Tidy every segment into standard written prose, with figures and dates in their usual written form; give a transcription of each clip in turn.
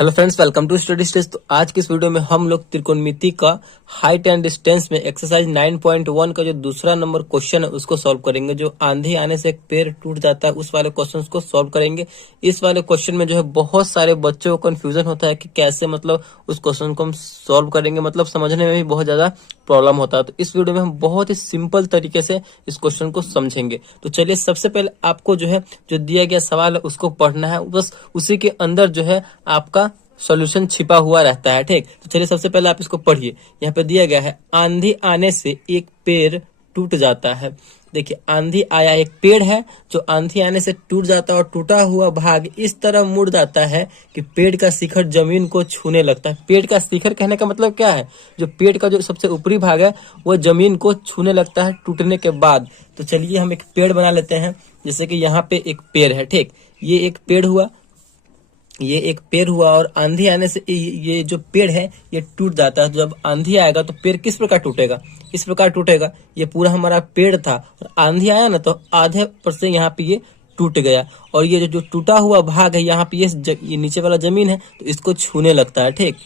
Hello friends, welcome to study stage. तो आज की इस वीडियो में हम लोग त्रिकोणमिति का हाइट एंड डिस्टेंस में एक्सरसाइज 9.1 का जो दूसरा नंबर क्वेश्चन है उसको सॉल्व करेंगे। जो आंधी आने से एक पेड़ टूट जाता है उस वाले क्वेश्चन को सॉल्व करेंगे। इस वाले क्वेश्चन में जो है बहुत सारे बच्चों को कंफ्यूजन होता है कि कैसे मतलब उस क्वेश्चन को हम सॉल्व करेंगे, मतलब समझने में भी बहुत ज्यादा प्रॉब्लम होता है। तो इस वीडियो में हम बहुत ही सिंपल तरीके से इस क्वेश्चन को समझेंगे। तो चलिए, सबसे पहले आपको जो है जो दिया गया सवाल है उसको पढ़ना है, बस उसी के अंदर जो है आपका सॉल्यूशन छिपा हुआ रहता है। ठीक, तो चलिए सबसे पहले आप इसको पढ़िए। यहाँ पे दिया गया है आंधी आने से एक पेड़ टूट जाता है। देखिए, आंधी आया, एक पेड़ है जो आंधी आने से टूट जाता है और टूटा हुआ भाग इस तरह मुड़ जाता है कि पेड़ का शिखर जमीन को छूने लगता है। पेड़ का शिखर कहने का मतलब क्या है? जो पेड़ का जो सबसे ऊपरी भाग है वो जमीन को छूने लगता है टूटने के बाद। तो चलिए हम एक पेड़ बना लेते हैं। जैसे कि यहाँ पे एक पेड़ है, ठीक, ये एक पेड़ हुआ, ये एक पेड़ हुआ और आंधी आने से ये जो पेड़ है ये टूट जाता है। जब आंधी आएगा तो पेड़ किस प्रकार टूटेगा? इस प्रकार टूटेगा। ये पूरा हमारा पेड़ था और आंधी आया ना तो आधे पर से यहाँ पे ये टूट गया और ये जो टूटा हुआ भाग है यहाँ पे ये नीचे वाला जमीन है तो इसको छूने लगता है। ठीक,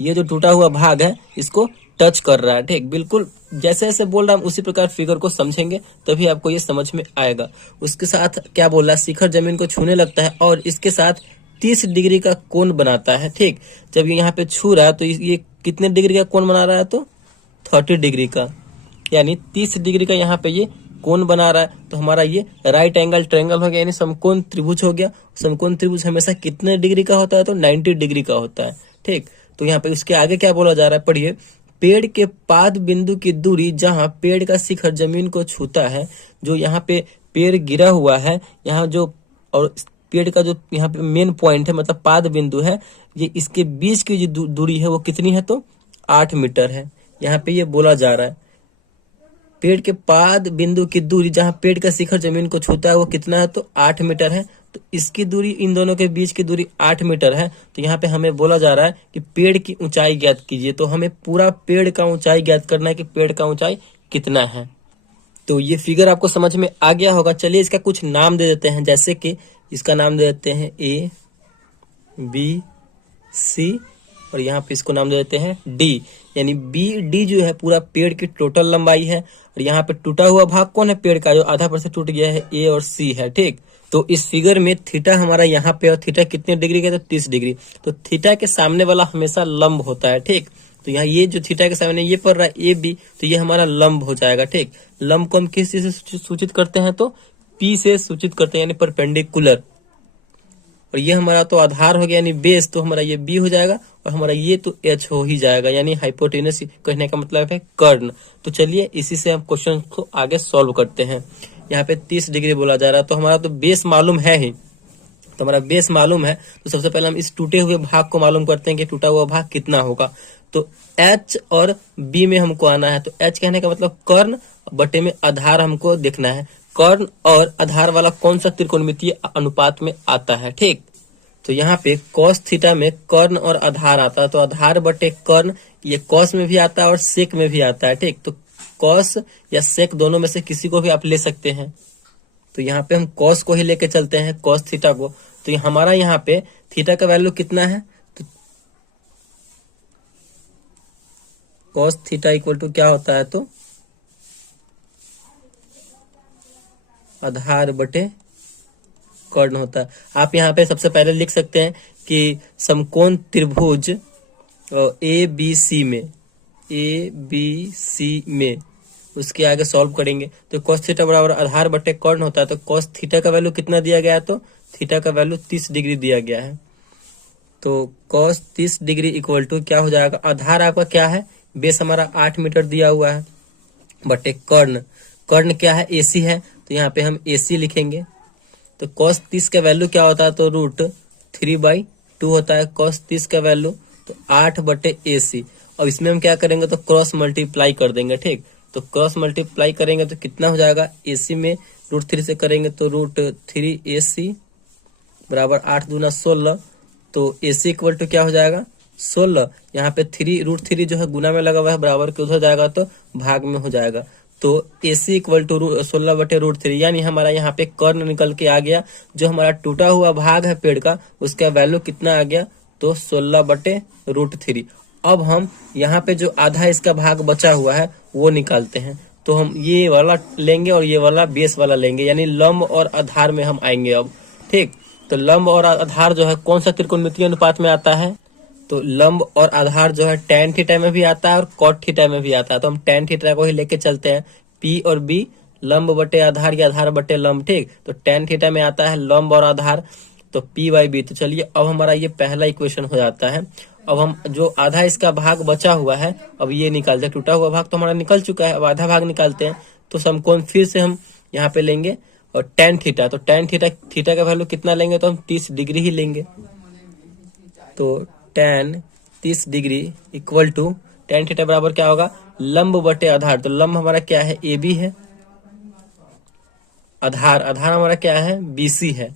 ये जो टूटा हुआ भाग है इसको टच कर रहा है। ठीक, बिल्कुल जैसे जैसे बोल रहा हूँ उसी प्रकार फिगर को समझेंगे तभी आपको ये समझ में आएगा। उसके साथ क्या बोल रहा है? शिखर जमीन को छूने लगता है और इसके साथ 30 डिग्री का कोण बनाता है। ठीक, जब ये यहाँ पे छू रहा है तो ये कितने डिग्री का कोण बना रहा है? तो 30 डिग्री का, यानी 30 डिग्री का यहाँ पे ये कोण बना रहा है। तो हमारा ये राइट एंगल ट्रायंगल हो गया, यानी समकोण त्रिभुज हो गया। समकोण त्रिभुज हमेशा कितने डिग्री का होता है? तो 90 डिग्री का होता है। ठीक, तो यहाँ पे उसके आगे क्या बोला जा रहा है, पढ़िए। पेड़ के पाद बिंदु की दूरी जहाँ पेड़ का शिखर जमीन को छूता है, जो यहाँ पे पेड़ गिरा हुआ है यहाँ जो, और पेड़ का जो यहाँ पे मेन पॉइंट है मतलब पाद बिंदु है, ये इसके बीच की जो दूरी है वो कितनी है? तो 8 मीटर है। यहाँ पे ये बोला जा रहा है पेड़ के पाद बिंदु की दूरी जहाँ पेड़ का शिखर जमीन को छूता है वो कितना है? तो 8 मीटर है। तो इसकी दूरी, इन दोनों के बीच की दूरी 8 मीटर है। तो यहाँ पे हमें बोला जा रहा है कि पेड़ की ऊंचाई ज्ञात कीजिए। तो हमें पूरा पेड़ का ऊंचाई ज्ञात करना है कि पेड़ का ऊंचाई कितना है। तो ये फिगर आपको समझ में आ गया होगा। चलिए इसका कुछ नाम दे देते हैं, जैसे कि इसका नाम दे देते हैं A, B, C और यहाँ पे इसको नाम दे देते हैं D। यानी BD जो है पूरा पेड़ की टोटल लंबाई है और यहाँ पे टूटा हुआ भाग कौन है? पेड़ का जो आधा पर से टूट गया है, A और C है। ठीक, तो इस फिगर में थीटा हमारा यहाँ पे, और थीटा कितने डिग्री का? तो 30 डिग्री। तो थीटा के सामने वाला हमेशा लंब होता है। ठीक, तो यहाँ ये जो थीटा के सामने ये पड़ रहा है AB, तो ये हमारा लंब हो जाएगा। ठीक, लंब को हम किस चीज से सूचित करते हैं? तो P से सूचित करते हैं, यानी परपेंडिकुलर। और ये हमारा तो आधार हो गया यानी बेस, तो हमारा ये B हो जाएगा और हमारा ये तो H हो ही जाएगा, यानी हाइपोटेनस कहने का मतलब है कर्ण। तो चलिए इसी से हम क्वेश्चन को आगे सॉल्व करते हैं। यहाँ पे 30 डिग्री बोला जा रहा है तो हमारा तो बेस मालूम है ही, तो हमारा बेस मालूम है। तो सबसे पहले हम इस टूटे हुए भाग को मालूम करते हैं कि टूटा हुआ भाग कितना होगा। तो H और B में हमको आना है। तो H कहने का मतलब कर्ण बटे में आधार हमको देखना है। कर्ण और आधार वाला कौन सा त्रिकोणमितीय अनुपात में आता है? ठीक, तो यहाँ पे cos थीटा में कर्ण और आधार आता है। तो आधार बटे कर्ण, ये cos में भी आता है और sec में भी आता है। ठीक, तो cos या sec दोनों में से किसी को भी आप ले सकते हैं। तो यहाँ पे हम cos को ही लेके चलते हैं, cos थीटा को। तो हमारा यहाँ पे थीटा का वैल्यू कितना है? तो cos थीटा इक्वल टू क्या होता है? तो आधार बटे कर्ण होता है। आप यहाँ पे सबसे पहले लिख सकते हैं कि समकोण त्रिभुज ABC में उसके आगे सॉल्व करेंगे तो cos थीटा बराबर आधार बटे कर्ण होता है। तो cos थीटा का वैल्यू कितना दिया गया है? तो थीटा का वैल्यू 30 डिग्री दिया गया है। तो cos 30 डिग्री इक्वल टू क्या हो जाएगा? आधार आपका क्या है? बेस हमारा 8 मीटर दिया हुआ है बटे कर्ण। कर्ण क्या है? AC है, तो यहाँ पे हम AC लिखेंगे। तो cos 30 का वैल्यू क्या होता है? तो √3/2 होता है cos 30 का वैल्यू। तो 8 बटे AC। अब इसमें हम क्या करेंगे? तो क्रॉस मल्टीप्लाई कर देंगे। ठीक, तो क्रॉस मल्टीप्लाई करेंगे तो कितना हो जाएगा? AC में √3 से करेंगे तो √3AC बराबर 8 दूना 16। तो AC इक्वल टू क्या हो जाएगा? 16। यहाँ पे √3 जो है गुना में लगा हुआ है, बराबर के उधर जाएगा तो भाग में हो जाएगा। तो AC इक्वल टू 16 बटे √3, यानी हमारा यहाँ पे कर्ण निकल के आ गया। जो हमारा टूटा हुआ भाग है पेड़ का उसका वैल्यू कितना आ गया? तो 16/√3। अब हम यहाँ पे जो आधा इसका भाग बचा हुआ है वो निकालते हैं। तो हम ये वाला लेंगे और ये वाला बेस वाला लेंगे, यानी लंब और आधार में हम आएंगे अब। ठीक, तो लंब और आधार जो है कौन सा त्रिकोणमितीय अनुपात में आता है? तो लंब और आधार जो है tan थीटा में भी आता है और cot थीटा में भी आता है। तो हम tan थीटा को ही लेके चलते हैं। P और B लंब बटे आधार या आधार बटे लंब। ठीक, तो tan थीटा में आता है लंब और आधार, तो P/B। तो चलिए अब हमारा ये पहला इक्वेशन हो जाता है। अब हम जो आधा इसका भाग बचा हुआ है अब ये निकालते हैं। टूटा हुआ भाग तो हमारा निकल चुका है, अब आधा भाग निकालते हैं। तो समकोण फिर से हम यहाँ पे लेंगे और tan थीटा, तो tan थीटा का वैल्यू कितना लेंगे? तो हम 30 डिग्री ही लेंगे। तो tan 30 degree equal to tan theta बराबर क्या होगा? लंब बटे आधार। तो लंब हमारा क्या है? AB है। आधार हमारा क्या है? BC है।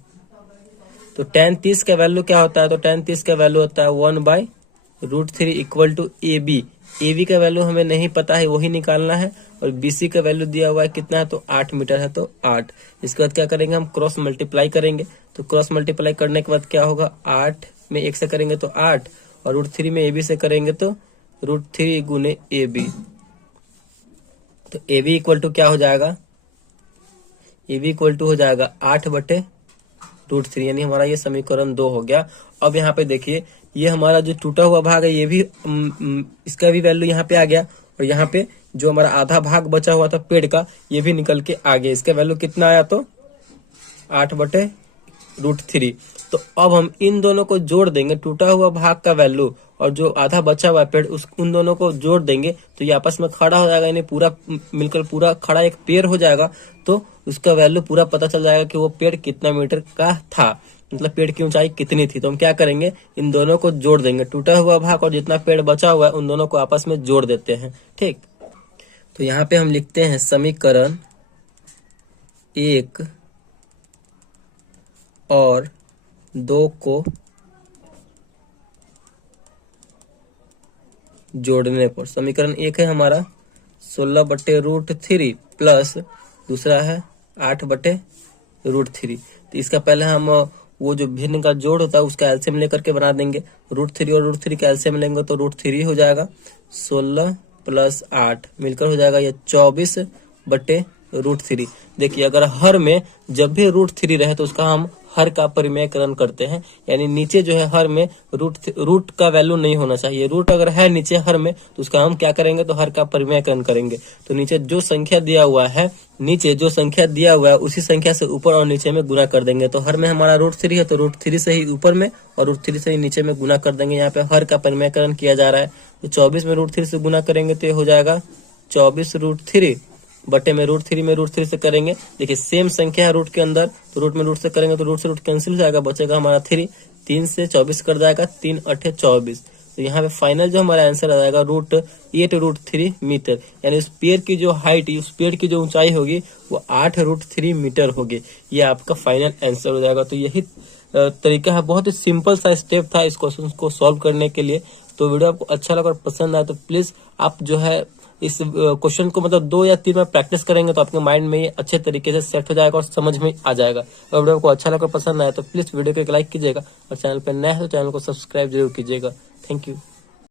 तो tan 30 का वैल्यू क्या होता है? तो tan 30 का वैल्यू होता है 1/√3 इक्वल टू AB। AB का वैल्यू हमें नहीं पता है, वही निकालना है। और BC का वैल्यू दिया हुआ है कितना है? तो 8 मीटर है, तो 8। इसके बाद क्या करेंगे? हम क्रॉस मल्टीप्लाई करेंगे। तो क्रॉस मल्टीप्लाई करने के बाद क्या होगा? 8 में 1 से करेंगे तो 8, और √3 में AB से करेंगे तो √3 गुने AB। तो AB इक्वल टू क्या हो जाएगा? AB इक्वल टू हो जाएगा 8/√3, यानी हमारा ये समीकरण 2 हो गया। अब यहाँ पे देखिए, ये हमारा जो टूटा हुआ भाग है ये भी इसका भी वैल्यू यहाँ पे आ गया, और यहाँ पे जो हमारा आधा भाग बचा हुआ था पेड़ का ये भी निकल के आ गया। इसका वैल्यू कितना आया? तो 8/√3। तो अब हम इन दोनों को जोड़ देंगे, टूटा हुआ भाग का वैल्यू और जो आधा बचा हुआ पेड़ उन दोनों को जोड़ देंगे तो ये आपस में खड़ा हो जाएगा, यानी पूरा मिलकर पूरा खड़ा एक पेड़ हो जाएगा। तो उसका वैल्यू पूरा पता चल जाएगा कि वो पेड़ कितना मीटर का था, मतलब पेड़ की ऊंचाई कितनी थी। तो हम क्या करेंगे? इन दोनों को जोड़ देंगे, टूटा हुआ भाग और जितना पेड़ बचा हुआ है उन दोनों को आपस में जोड़ देते हैं। ठीक, तो यहाँ पे हम लिखते हैं समीकरण 1 और 2 को जोड़ने पर, समीकरण 1 है हमारा 16/√3 प्लस दूसरा है 8/√3। तो इसका पहले हम वो जो भिन्न का जोड़ होता है उसका एलसीएम लेकर के बना देंगे। √3 और √3 का एलसीएम लेंगे तो √3 हो जाएगा। 16 प्लस 8 मिलकर हो जाएगा ये 24/√3। देखिए, अगर हर में जब भी √3 रहे तो उसका हम हर का परिमेयकरण करते हैं, यानी नीचे जो है हर में रूट का वैल्यू नहीं होना चाहिए। रूट अगर है नीचे हर में तो उसका हम क्या करेंगे? तो हर का परिमेयकरण करेंगे। तो नीचे जो संख्या दिया हुआ है, नीचे जो संख्या दिया हुआ है उसी संख्या से ऊपर और नीचे में गुना कर देंगे। तो हर में हमारा √3 है तो √3 से ही ऊपर में और √3 से ही नीचे में गुना कर देंगे। यहाँ पे हर का परिमेयकरण किया जा रहा है। तो 24 में √3 से गुना करेंगे तो ये हो जाएगा 24√3 बटे में √3 से करेंगे। देखिए सेम संख्या है रूट के अंदर, तो रूट में रूट से करेंगे तो रूट से रूट कैंसिल हो जाएगा, बचेगा हमारा 3। 3 से 24 कर जाएगा, 3 8 24। तो यहाँ पे फाइनल जो हमारा आंसर आ जाएगा √8√3 मीटर, यानी उस पेड़ की जो हाइट, उस पेड़ की जो ऊंचाई होगी वो 8√3 मीटर होगी। ये आपका फाइनल आंसर हो जाएगा। तो यही तरीका है, बहुत ही सिंपल सा स्टेप था इस क्वेश्चन को सॉल्व करने के लिए। तो वीडियो आपको अच्छा लगा और पसंद आया तो प्लीज आप जो है इस क्वेश्चन को मतलब 2 या 3 बार प्रैक्टिस करेंगे तो आपके माइंड में ये अच्छे तरीके से सेट हो जाएगा और समझ में आ जाएगा। और वीडियो को अच्छा लगा और पसंद आया तो प्लीज वीडियो को एक लाइक कीजिएगा और चैनल पर नया है तो चैनल को सब्सक्राइब जरूर कीजिएगा। Thank you.